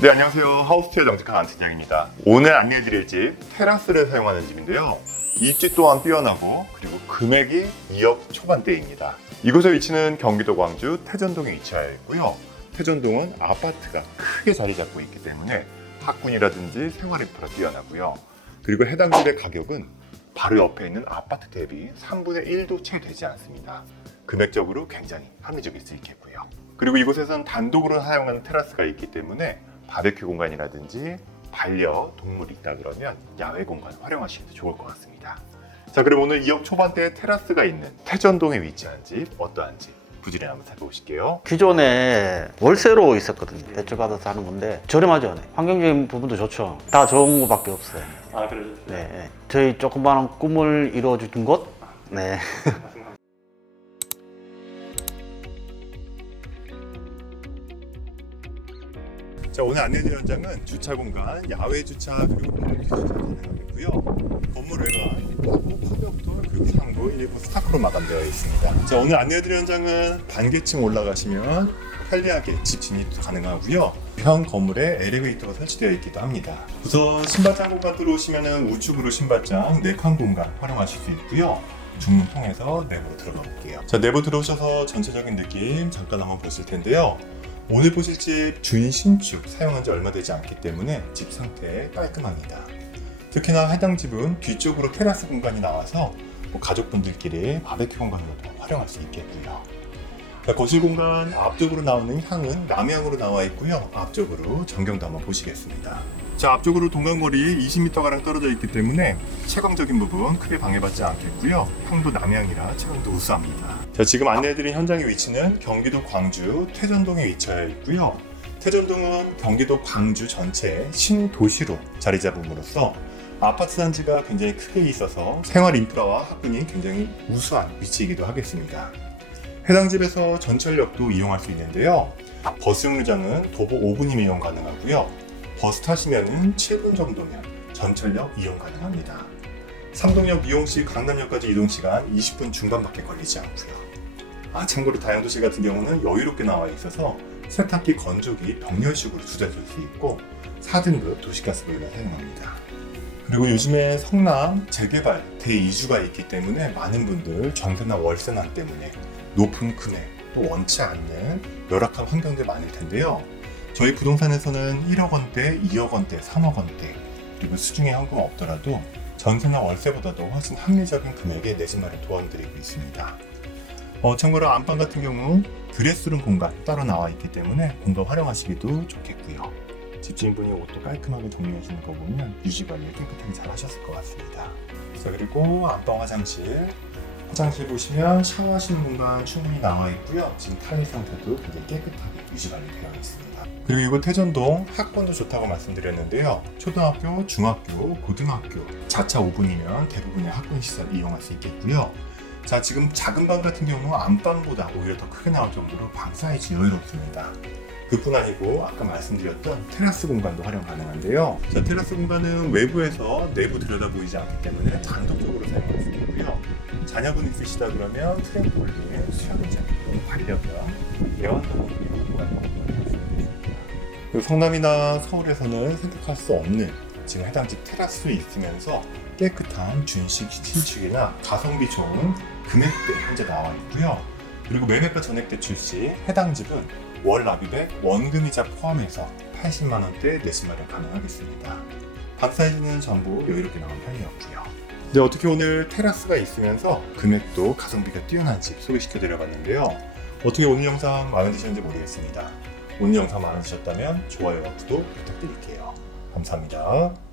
네, 안녕하세요. 하우스티어 정직한 안팀장입니다. 오늘 안내해드릴 집 테라스를 사용하는 집인데요. 입지 또한 뛰어나고 그리고 금액이 2억 초반대입니다. 이곳의 위치는 경기도 광주 태전동에 위치하여 있고요. 태전동은 아파트가 크게 자리 잡고 있기 때문에 학군이라든지 생활 인프라 뛰어나고요. 그리고 해당 집의 가격은 바로 옆에 있는 아파트 대비 3분의 1도 채 되지 않습니다. 금액적으로 굉장히 합리적일 수 있겠고요. 그리고 이곳에서는 단독으로 사용하는 테라스가 있기 때문에 바베큐 공간이라든지 반려 동물이 있다 그러면 야외 공간 활용하시기도 좋을 것 같습니다. 자, 그럼 오늘 2억 초반대에 테라스가 있는 태전동에 위치한 집 어떠한지 부지런히 한번 살펴보실게요. 기존에 월세로 있었거든요. 대출 받아서 하는 건데 저렴하죠. 네. 환경적인 부분도 좋죠. 다 좋은 것밖에 없어요. 아, 그러셨어요? 네, 네. 저희 조그마한 꿈을 이루어준 곳. 네. 자 오늘 안내드릴 현장은 주차 공간, 야외 주차 그리고 공물 주차 가능하겠고요. 건물 외관, 그리고 상부 일부 스타크로 마감되어 있습니다. 자 오늘 안내드릴 현장은 반개층 올라가시면 편리하게 집 진입도 가능하고요. 현 건물에 엘리베이터가 설치되어 있기도 합니다. 우선 신발장 공간 들어오시면 우측으로 신발장 4칸 공간 활용하실 수 있고요. 중문 통해서 내부로 들어가 볼게요. 자 내부 들어오셔서 전체적인 느낌 잠깐 한번 보실 텐데요. 오늘 보실 집 주인 신축 사용한 지 얼마 되지 않기 때문에 집 상태 깔끔합니다. 특히나 해당 집은 뒤쪽으로 테라스 공간이 나와서 뭐 가족분들끼리 바베큐 공간으로도 활용할 수 있겠고요. 자, 거실 공간 앞쪽으로 나오는 향은 남향으로 나와 있고요. 앞쪽으로 전경도 한번 보시겠습니다. 자, 앞쪽으로 동간거리 20m가량 떨어져 있기 때문에 채광적인 부분 크게 방해받지 않겠고요. 향도 남향이라 채광도 우수합니다. 자, 지금 안내해드린 현장의 위치는 경기도 광주 태전동에 위치하여 있고요. 태전동은 경기도 광주 전체의 신도시로 자리 잡음으로써 아파트 단지가 굉장히 크게 있어서 생활 인프라와 학군이 굉장히 우수한 위치이기도 하겠습니다. 해당 집에서 전철역도 이용할 수 있는데요. 버스 정류장은 도보 5분이면 이용 가능하고요. 버스 타시면은 7분 정도면 전철역 이용 가능합니다. 삼동역 이용 시 강남역까지 이동 시간 20분 중반밖에 걸리지 않고요. 아 참고로 다용도실 같은 경우는 여유롭게 나와 있어서 세탁기 건조기 병렬식으로 두대 줄 수 있고 4등급 도시가스 보일러 사용합니다. 그리고 요즘에 성남 재개발 대이주가 있기 때문에 많은 분들 전세나 월세난 때문에 높은 금액 또 원치 않는 열악한 환경들 많을 텐데요. 저희 부동산에서는 1억 원대, 2억 원대, 3억 원대 그리고 수중에 현금 없더라도 전세나 월세보다도 훨씬 합리적인 금액에 내 집 마련 도와드리고 있습니다. 어, 참고로 안방 같은 경우 드레스룸 공간 따로 나와 있기 때문에 공간 활용하시기도 좋겠고요. 집주인분이 옷도 깔끔하게 정리해 주는 거 보면 유지 관리 깨끗하게 잘 하셨을 것 같습니다. 자 그리고 안방 화장실 화장실 보시면 샤워하시는 공간 충분히 나와 있고요. 지금 타일 상태도 굉장히 깨끗하게 유지 관리 되어 있습니다. 그리고 이곳 태전동 학군도 좋다고 말씀드렸는데요. 초등학교, 중학교, 고등학교 차차 5분이면 대부분의 학군 시설 이용할 수 있겠고요. 자 지금 작은 방 같은 경우 안방보다 오히려 더 크게 나올 정도로 방 사이즈 여유롭습니다. 그뿐 아니고 아까 말씀드렸던 테라스 공간도 활용 가능한데요. 자, 테라스 공간은 외부에서 내부 들여다보이지 않기 때문에 단독적으로 사용할 수 있고요. 자녀분 있으시다 그러면 트램폴린, 수영장, 반려견, 애완동물. 그리고 성남이나 서울에서는 생각할 수 없는 지금 해당 집 테라스 있으면서 깨끗한 준식 신축이나 가성비 좋은 금액대 현재 나와 있고요. 그리고 매매가 전액 대출 시 해당 집은 월 납입액 원금이자 포함해서 80만 원대 내집 마련 가능하겠습니다. 방 사이즈는 전부 여유롭게 나온 편이었고요. 네, 어떻게 오늘 테라스가 있으면서 금액도 가성비가 뛰어난 집 소개시켜 드려봤는데요. 어떻게 오늘 영상 마음에 드셨는지 모르겠습니다. 오늘 영상 마음에 드셨다면 좋아요와 구독 부탁드릴게요. 감사합니다.